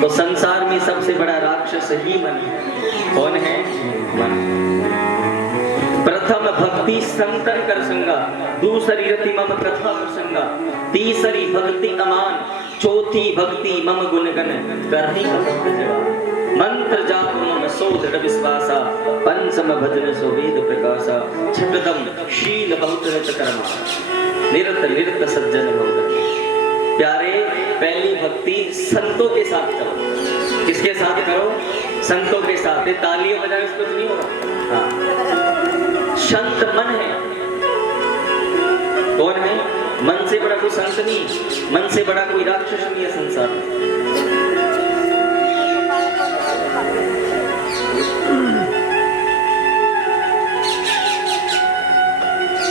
तो संसार में सबसे बड़ा राक्षस ही मन है। कौन है? मन। प्रथम भक्ति संतन कर संगा, दूसरी रति मम कथा प्रसंगा, तीसरी भक्ति अमान, चौथी भक्ति मम गुणगन करही कपट जवान। मंत्र जाप मम सो दृढ़ विश्वासा, पंचम भजन सो वेद प्रकाशा, छठदम शील बहुत रत कर्मा, निरत निरत सज्जन बहुत। प्यारे, पहली भक्ति संतों के साथ करो। किसके साथ करो? संतों के साथ। तालियां बजाने से कुछ नहीं होगा। हाँ। संत मन है। कौन है? मन से बड़ा कोई संत नहीं, मन से बड़ा कोई राक्षस नहीं है संसार में।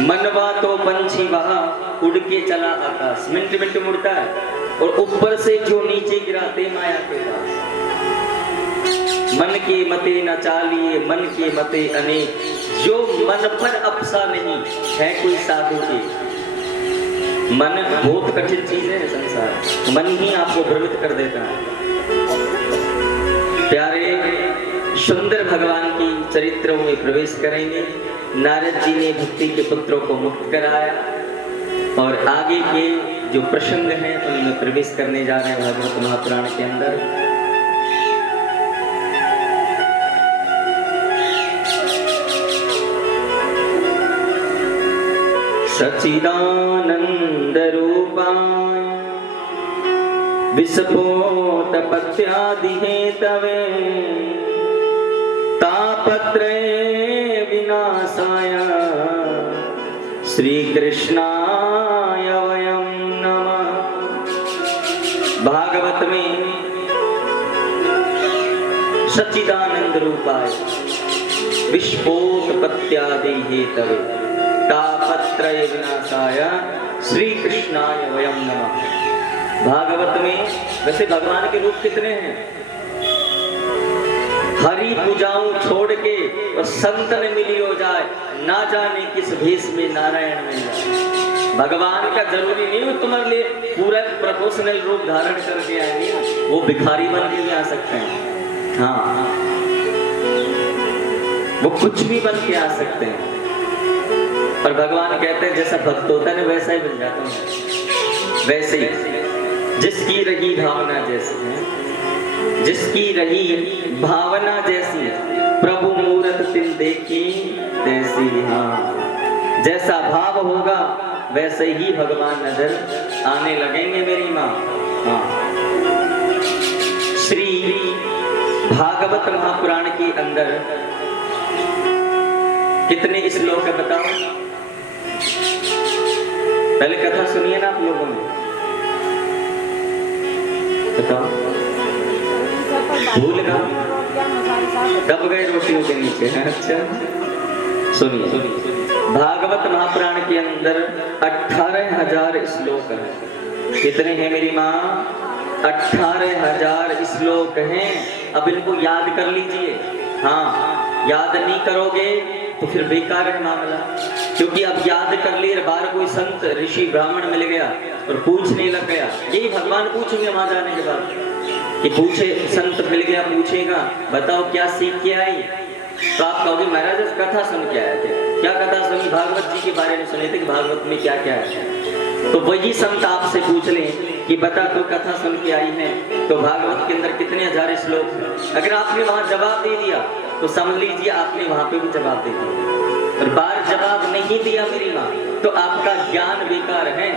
मनवा तो पंछी वहां उड़ के चला आकाश, मिनट मिनट मुड़ता है, और ऊपर से जो नीचे गिराते माया के पास। मन के मते न चालिए, मन के मते अनेक, जो मन पर अपसा नहीं है कोई साधु के। मन बहुत कठिन चीज है संसार, मन ही आपको भ्रमित कर देता है। प्यारे, सुंदर भगवान की चरित्रों में प्रवेश करेंगे। नारद जी ने भक्ति के पुत्रों को मुक्त कराया और आगे के जो प्रसंग हैं उनमें प्रवेश करने जा रहे हैं भागवत महापुराण के अंदर। सच्चिदानंद रूपाय विस्फोट पत्यादि हेतवे, तापत्रये विनाशाय श्री कृष्णाय वयं नमः। भागवत में सच्चिदानंद रूपाय विस्फोट पत्यादि हेतवे, तापत्रय विनाशाय श्री कृष्णाय वयं नमः। भागवत में वैसे भगवान के रूप कितने हैं? हरि पूजाऊं छोड़ के और संतन मिली हो जाए, ना जाने किस भेष में नारायण मिल जाए। भगवान का जरूरी नहीं है तुम्हारे लिए पूरा प्रोफेशनल रूप धारण करके आएंगे, वो भिखारी बन के भी आ सकते हैं। हाँ, वो कुछ भी बन के आ सकते हैं। और भगवान कहते हैं जैसा भक्त होता है ना वैसा ही बन जाता हूँ। वैसे ही जिसकी रही भावना जैसी है, जिसकी रही भावना जैसी, प्रभु मूरत तिन देखी तैसी। हाँ, जैसा भाव होगा वैसे ही भगवान नजर आने लगेंगे मेरी माँ। हाँ, श्री भागवत महापुराण के अंदर कितने श्लोक है बताओ? पहले कथा सुनिए ना आप लोगों ने, बताओ। भूल गए? दब गए रोटियों के नीचे। अच्छा, सुनिए। भागवत महापुराण के अंदर 18,000 श्लोक हैं। कितने हैं मेरी माँ? 18,000 श्लोक हैं। अब इनको याद कर लीजिए। हाँ, याद नहीं करोगे तो फिर बेकार है मामला, क्योंकि अब याद कर लिए, बाहर कोई संत ऋषि ब्राह्मण मिल गया और पूछने लग गया, यही भगवान पूछेंगे वहां जाने के बाद कि पूछे, संत मिल गया पूछेगा बताओ क्या सीख के आई? तो आप कहोगे महाराज कथा सुन के आए थे। क्या कथा सुनी? भागवत जी के बारे में सुने थे कि भागवत में क्या क्या है। तो वही संत आपसे पूछ ले कि बता तो कथा सुन के आई है तो भागवत के अंदर कितने 1000 श्लोक हैं। अगर आपने वहां जवाब दे दिया तो समझ लीजिए आपने वहां पे भी जवाब दे दिया, और बार जवाब नहीं दिया मेरी माँ तो आपका ज्ञान बेकार है,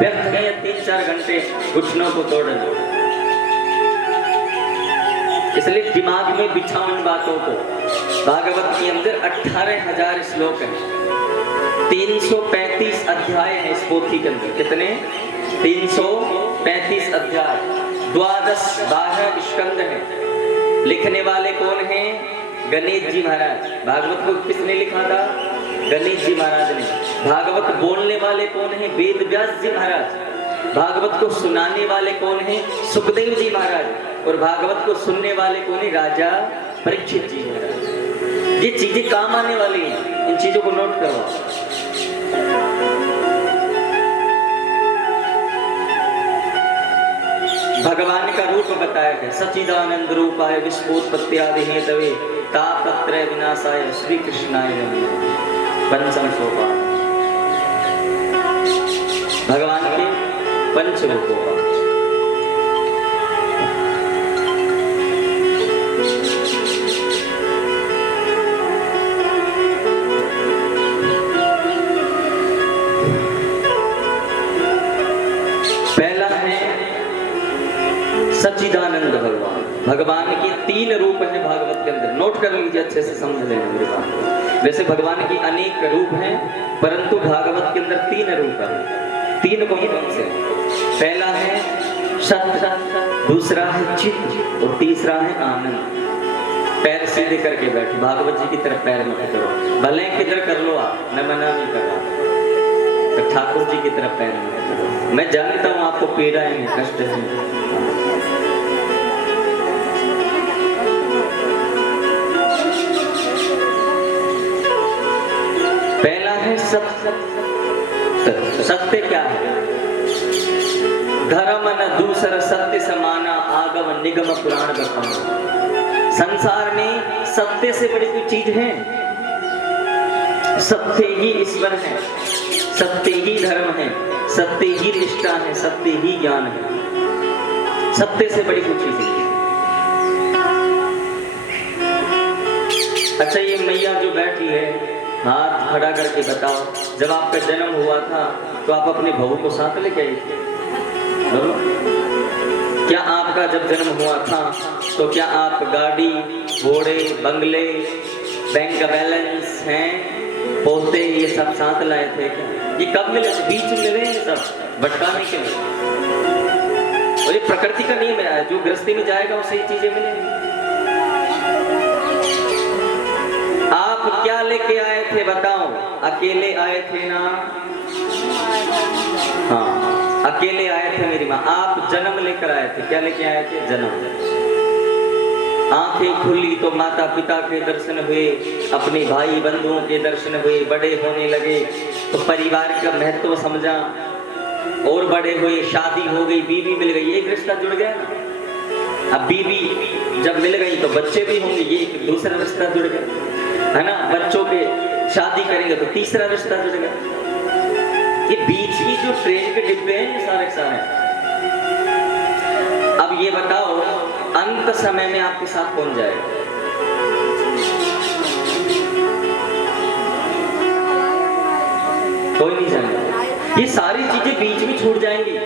व्यर्थ गए 3-4 घंटे घुटनों को तोड़ना। इसलिए दिमाग में बिछाओ इन बातों को। भागवत के अंदर 18,000 श्लोक हैं, 335 अध्याय हैं इस पोथी के अंदर। कितने? 335 अध्याय, 12 स्कंद हैं। लिखने वाले कौन हैं? गणेश जी महाराज। भागवत को किसने लिखा था? गणेश जी महाराज ने। भागवत बोलने वाले कौन हैं? वेद व्यास जी महाराज। भागवत को सुनाने वाले कौन हैं? सुखदेव जी महाराज। और भागवत को सुनने वाले कौन है? राजा परीक्षित जी महाराज। ये चीजें काम आने वाली हैं, इन चीजों को नोट करो। भगवान का रूप बताया है। सच्चिदानंद रूपाय विश्वोत्पत्त्यादि हेतवे तापत्रय विनाशाय श्री कृष्णाय नमः। पंचम सोपान भगवान के पंच रूपों का। पहला है सच्चिदानंद भगवान। भगवान के 3 रूप हैं भागवत के अंदर, नोट कर लीजिए, अच्छे से समझ लेना मेरे बात। वैसे भगवान की अनेक रूप हैं, परंतु भागवत के अंदर 3 रूप हैं। 3 कौन से? पहला है सत्य, दूसरा है चित्त और तीसरा है आनंद। पैर सीधे करके बैठे, भागवत जी की तरफ पैर मत करो, भले किधर कर लो आप, मैं मना नहीं कर रहा, तो ठाकुर जी की तरफ पैर मत करो। मैं जानता हूँ आपको पीड़ाएं हैं, कष्ट है। पहला है सत्य। सत्य क्या है? धर्म न दूसरा सत्य समाना, आगम निगम पुराण बताना। संसार में सत्य से बड़ी कोई चीज है? सत्य ही ईश्वर है, सत्य ही धर्म है, सत्य ही निष्ठा है, सत्य ही ज्ञान है। सत्य से बड़ी कोई चीज है। अच्छा, ये मैया जो बैठी है, हाथ खड़ा करके बताओ, जब आपका जन्म हुआ था तो आप अपने बहू को साथ लेके आई थे? क्या आपका जब जन्म हुआ था तो क्या आप गाड़ी, घोड़े, बंगले, बैंक बैलेंस हैं, पोते, ये सब साथ लाए थे क्या? ये कब मिले? बीच में मिले हैं सब, भटकाने के लिए। और ये प्रकृति का नियम है, जो गृहस्थी में जाएगा उसे ये चीजें मिलेंगी। आप क्या लेके आए थे बताओ? अकेले आए थे ना? हाँ, अकेले आए थे मेरी माँ। आप जन्म लेकर आए थे, क्या लेके आए थे? जन्म। आंखें खुली तो माता पिता के दर्शन हुए, अपने भाई बंधुओं के दर्शन हुए, बड़े होने लगे तो परिवार का महत्व समझा, और बड़े हुए, शादी हो गई, बीवी मिल गई, एक रिश्ता जुड़ गया। अब बीवी जब मिल गई तो बच्चे भी होंगे, ये एक दूसरा रिश्ता जुड़ गया, है ना? बच्चों के शादी करेंगे तो तीसरा रिश्ता जुड़ गया। ये बीच की जो ट्रेन के डिब्बे हैं, ये सारे सारे। अब ये बताओ, अंत समय में आपके साथ कौन जाएगा? कोई नहीं जाएगा। ये सारी चीजें बीच में छूट जाएंगी।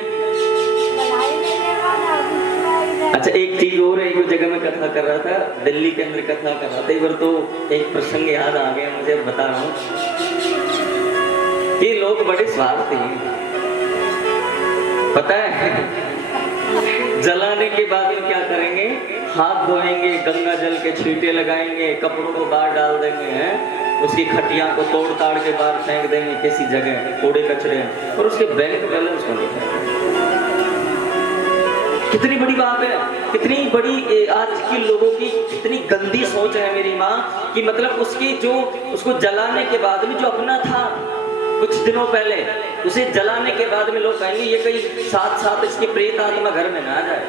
अच्छा, एक चीज और है, एक जगह में कथा कर रहा था, दिल्ली के अंदर कथा कर रहा था, एक बार तो एक प्रसंग याद आ गया मुझे, बता रहा हूँ। ये लोग बड़े स्वार्थी हैं, पता है? जलाने के बाद में क्या करेंगे? हाथ धोएंगे, गंगा जल के छींटे लगाएंगे, कपड़ों को बाहर डाल देंगे, हैं? उसकी खटिया को तोड़ ताड़ के बाहर फेंक देंगे किसी जगह, कूड़े कचरे, और उसके बैंक बैलेंस को नहीं। कितनी बड़ी बात है, कितनी बड़ी आज के लोगों की कितनी गंदी सोच है मेरी माँ, कि मतलब उसकी जो उसको जलाने के बाद में जो अपना था कुछ दिनों पहले, उसे जलाने के बाद में लोग कहेंगे ये कहीं साथ साथ इसकी प्रेत आत्मा घर में ना आ जाए,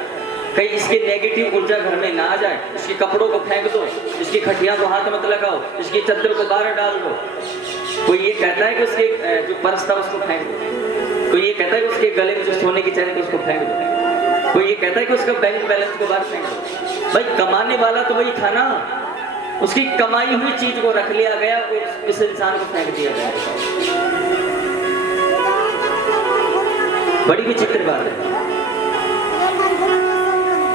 कहीं इसकी नेगेटिव ऊर्जा घर में ना आ जाए, इसके कपड़ों को फेंक दो, इसकी खटिया को हाथ मत लगाओ, इसकी चादर को बाहर डाल दो। कोई ये कहता है कि उसके जो पर्स था उसको फेंक दो, कोई ये कहता है कि उसके गले में जो सोने की चैन थी उसको फेंक दो, कोई ये कहता है कि उसका बैंक बैलेंस को बाहर फेंक दो। भाई कमाने वाला तो वही था ना, उसकी कमाई हुई चीज को रख लिया गया, इस इंसान को फेंक दिया गया। बड़ी विचित्र बात है।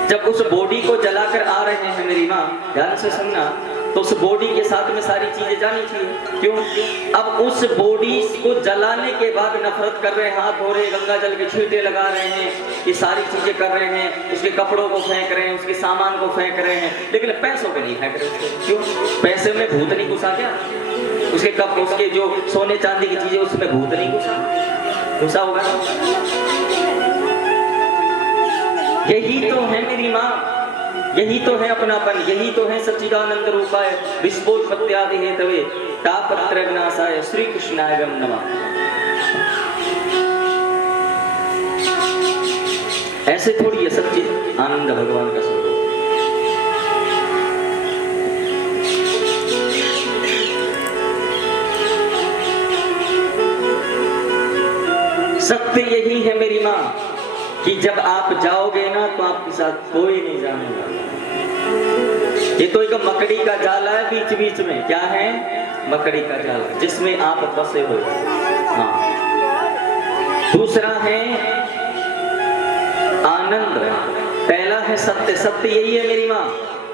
जब उस बॉडी को जलाकर आ रहे हैं मेरी माँ, ध्यान से सुनना, तो उस बॉडी के साथ में सारी चीजें जानी चाहिए। क्यों? अब उस बॉडी को जलाने के बाद नफरत कर रहे हैं, हाथ धो रहे हैं, गंगा जल के छींटे लगा रहे हैं, ये सारी चीजें कर रहे हैं, उसके कपड़ों को फेंक रहे हैं, उसके सामान को फेंक रहे हैं, लेकिन पैसों को नहीं फेंक रहे। क्यों? पैसे में भूत नहीं घुसा क्या? उसके कप, उसके जो सोने चांदी की चीजें उसमें भूत नहीं घुसा होगा? यही तो है मेरी माँ, यही तो है अपनापन, यही तो है सच्चिदानंद रूपाय विश्वोत्पत्त्यादि हेतवे तापत्रय विनाशाय श्री कृष्णाय नमः। ऐसे थोड़ी है सच्ची आनंद भगवान का स्वरूप। सत्य यही है मेरी माँ कि जब आप जाओगे ना तो आपके साथ कोई नहीं जानेगा। ये तो एक मकड़ी का जाला है, बीच बीच में क्या है, मकड़ी का जाला जिसमें आप फंसे हो। हाँ। दूसरा है आनंद, पहला है सत्य। सत्य यही है मेरी माँ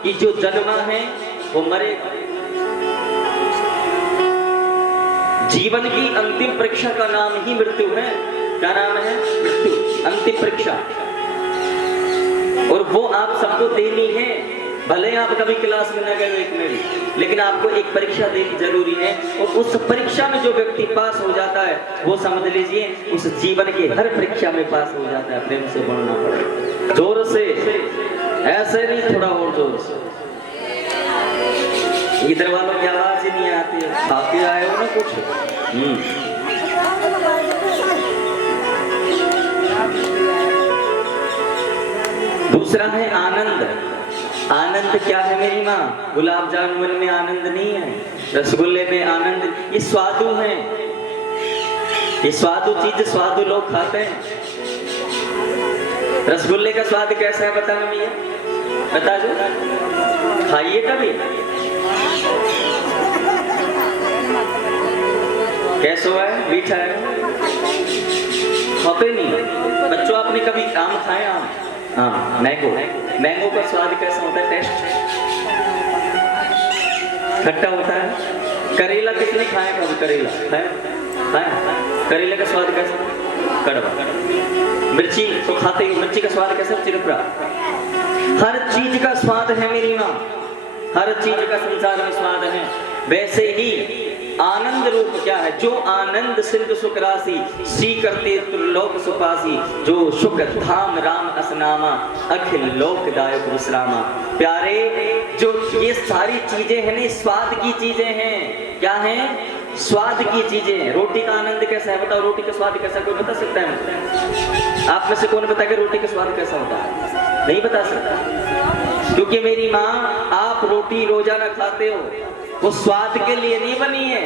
कि जो जन्मा है वो मरेगा। जीवन की अंतिम परीक्षा का नाम ही मृत्यु है। क्या नाम है? मृत्यु, अंतिम परीक्षा। और वो आप सबको देनी है, भले आप कभी क्लास में न गए एक में भी, लेकिन आपको एक परीक्षा देनी जरूरी है। और उस परीक्षा में जो व्यक्ति पास हो जाता है वो समझ लीजिए उस जीवन की हर परीक्षा में पास हो जाता है। प्रेम से बोलना पड़ेगा, जोर से, ऐसे नहीं, थोड़ा और जोर से। इधर वालों की आवाज ही नहीं आती है, खाते आए हो ना कुछ। दूसरा है आनंद। आनंद क्या है मेरी माँ? गुलाब जामुन में आनंद नहीं है, रसगुल्ले में आनंद, ये स्वादु है। ये स्वादु चीज स्वादु लोग खाते हैं। रसगुल्ले का स्वाद कैसा है बताना भैया, बता दो, खाइए कभी। कैसा है? मीठा है, खाते नहीं। बच्चों आपने कभी आम खाए? आम, हाँ, मैंगो, मैंगो का स्वाद कैसा होता है? टेस्ट खट्टा होता है। करेला किसने खाया? कभी करेला खाया? करेले का स्वाद कैसा? कड़वा। मिर्ची तो खाते ही, मिर्ची का स्वाद कैसा? चिरपरा। हर चीज का स्वाद है मेरी माँ, हर चीज का संसार में स्वाद है। वैसे ही आनंद रूप क्या है? जो आनंद सिंधु सुख राशि, सी करते त्रिलोक सुपासी, जो सुख धाम राम असनामा, अखिल लोकदायक विश्रामा। प्यारे, जो ये सारी चीजें हैं ना, स्वाद की चीजें हैं। क्या हैं? स्वाद की चीजें हैं। रोटी का आनंद कैसा है बताओ? रोटी का स्वाद कैसा, कोई बता सकता है? आप में से कौन बता के रोटी का स्वाद कैसा होता है? नहीं बता सकता, क्योंकि मेरी माँ आप रोटी रोजाना खाते हो, वो स्वाद के लिए नहीं बनी है,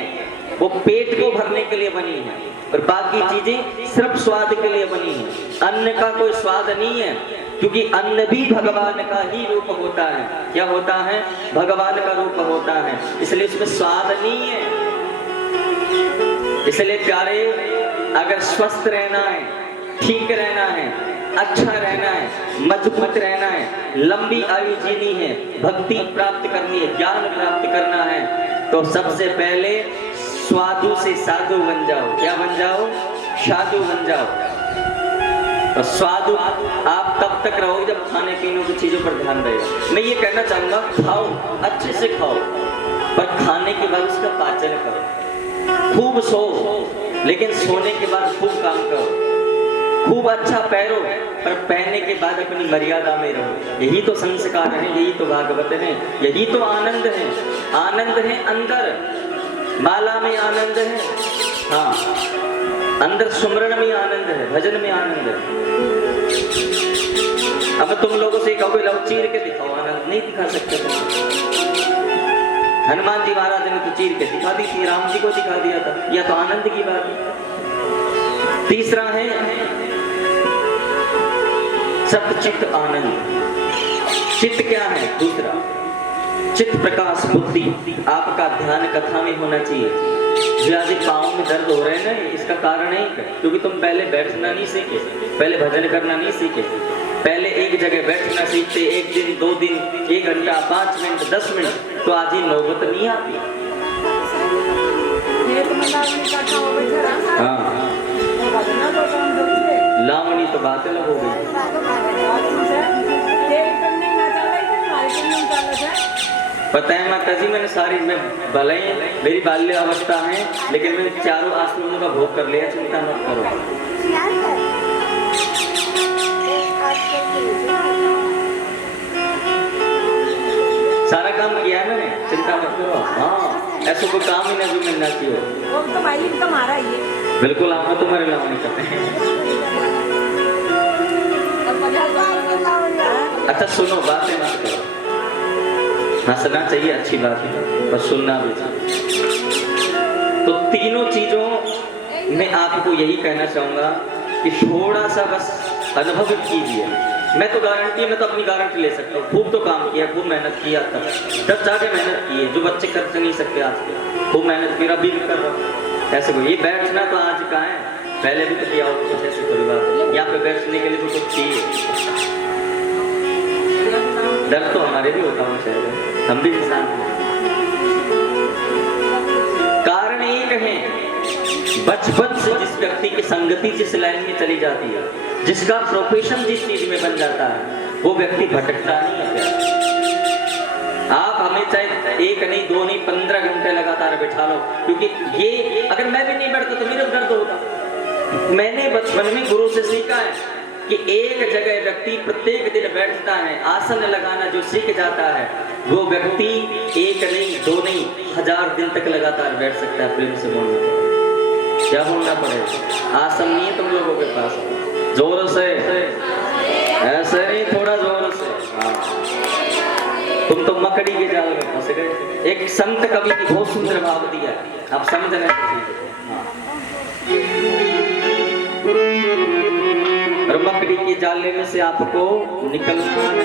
वो पेट को भरने के लिए बनी है। और बाकी चीजें सिर्फ स्वाद के लिए बनी है। अन्न का कोई स्वाद नहीं है, क्योंकि अन्न भी भगवान का ही रूप होता है। क्या होता है? भगवान का रूप होता है, इसलिए उसमें स्वाद नहीं है। इसलिए प्यारे, अगर स्वस्थ रहना है, ठीक रहना है, अच्छा रहना है, मजबूत रहना है, लंबी आयु जीनी है, भक्ति प्राप्त करनी है, ज्ञान प्राप्त करना है, तो सबसे पहले स्वादु से साधु बन जाओ। क्या बन जाओ? साधु बन जाओ। तो स्वादु आप तब तक रहोगे जब खाने पीने की चीजों पर ध्यान रहेगा। मैं ये कहना चाहूंगा, खाओ, अच्छे से खाओ, पर खाने के बाद उसका पाचन करो। खूब सो, लेकिन सोने के बाद खूब काम करो। खूब अच्छा पहनो, पर पहनने के बाद अपनी मर्यादा में रहो। यही तो संस्कार है, यही तो भागवत है, यही तो आनंद है। आनंद है अंदर, माला में आनंद है, हाँ, अंदर सुमरण में आनंद है, भजन में आनंद है। अब तुम लोगों से कहोगे लो चीर के दिखाओ, आनंद नहीं दिखा सकते तुम। हनुमान जी महाराज ने तो चीर के दिखा दी थी, राम जी को दिखा दिया था, यह तो आनंद की बात है। तीसरा है सतचित आनंद। चित्त क्या है? दूसरा चित्त प्रकाश बुद्धि। आपका ध्यान कथा में होना चाहिए। जो आज पाँव में दर्द हो रहे हैं ना, इसका कारण है क्योंकि तुम पहले बैठना नहीं सीखे, पहले भजन करना नहीं सीखे, पहले एक जगह बैठना सीखते। एक दिन, 2 दिन, 1 घंटा, 5 मिनट, 10 मिनट, तो आज ही नौबत नहीं आती। हाँ, लावणी तो बात अलग हो गई। पता है माता जी, मैंने सारी, मैं भले ही मेरी बाल्य अवस्था है, लेकिन मैंने चारों आश्रमों का भोग कर लिया, चिंता मत करो। सारा काम किया है मैंने, चिंता मत करो। हाँ, ऐसा कोई काम ही ना जो मैं ना किया हो। तो भाई तुम्हारा ही है। बिल्कुल, आप तुम्हारे लावणी करते हैं। अच्छा सुनो, बातें मत करो। हंसना चाहिए, अच्छी बात है, पर सुनना भी चाहिए। तो तीनों चीजों में आपको यही कहना चाहूंगा कि थोड़ा सा बस अनुभव कीजिए। मैं तो गारंटी, मैं तो अपनी गारंटी ले सकता हूँ। खूब तो काम किया, खूब मेहनत किया, तब जाके मेहनत की है जो बच्चे कर नहीं सकते आज के। खूब मेहनत की, अभी भी कर रहा हूँ। ऐसे कोई ये बैठना तो आज कहाँ है, पहले भी तो किया हो कुछ ऐसी थोड़ी बात। यहाँ पे बैठने के लिए तो कुछ चाहिए। दर्द तो हमारे भी होता होना चाहिए, हम भी इंसान हैं। कारण एक है, बचपन से जिस व्यक्ति की संगति जिस लाइन में चली जाती है, जिसका प्रोफेशन जिस चीज में बन जाता है, वो व्यक्ति भटकता नहीं है। आप हमें चाहे 1 नहीं 2 नहीं 15 घंटे लगातार बैठा लो, क्योंकि ये अगर मैं भी नहीं बैठता तो मेरा दर्द होगा। मैंने बचपन में गुरु से सीखा है कि एक जगह व्यक्ति प्रत्येक दिन बैठता है, आसन लगाना जो सीख जाता है, वो व्यक्ति 1 नहीं 2 नहीं 1000 दिन तक लगातार बैठ सकता है। प्रेम से बोलना, क्या बोलना पड़ेगा? आसन नहीं है तुम लोगों के पास, जोर से, ऐसे नहीं, थोड़ा जोर से। हाँ, तुम तो मकड़ी के जाल में फंस गए। एक संत कवि ने बहुत सुंदर भाव दिया, आप समझ रहे हैं? और मकड़ी के जाले में से आपको निकलना है।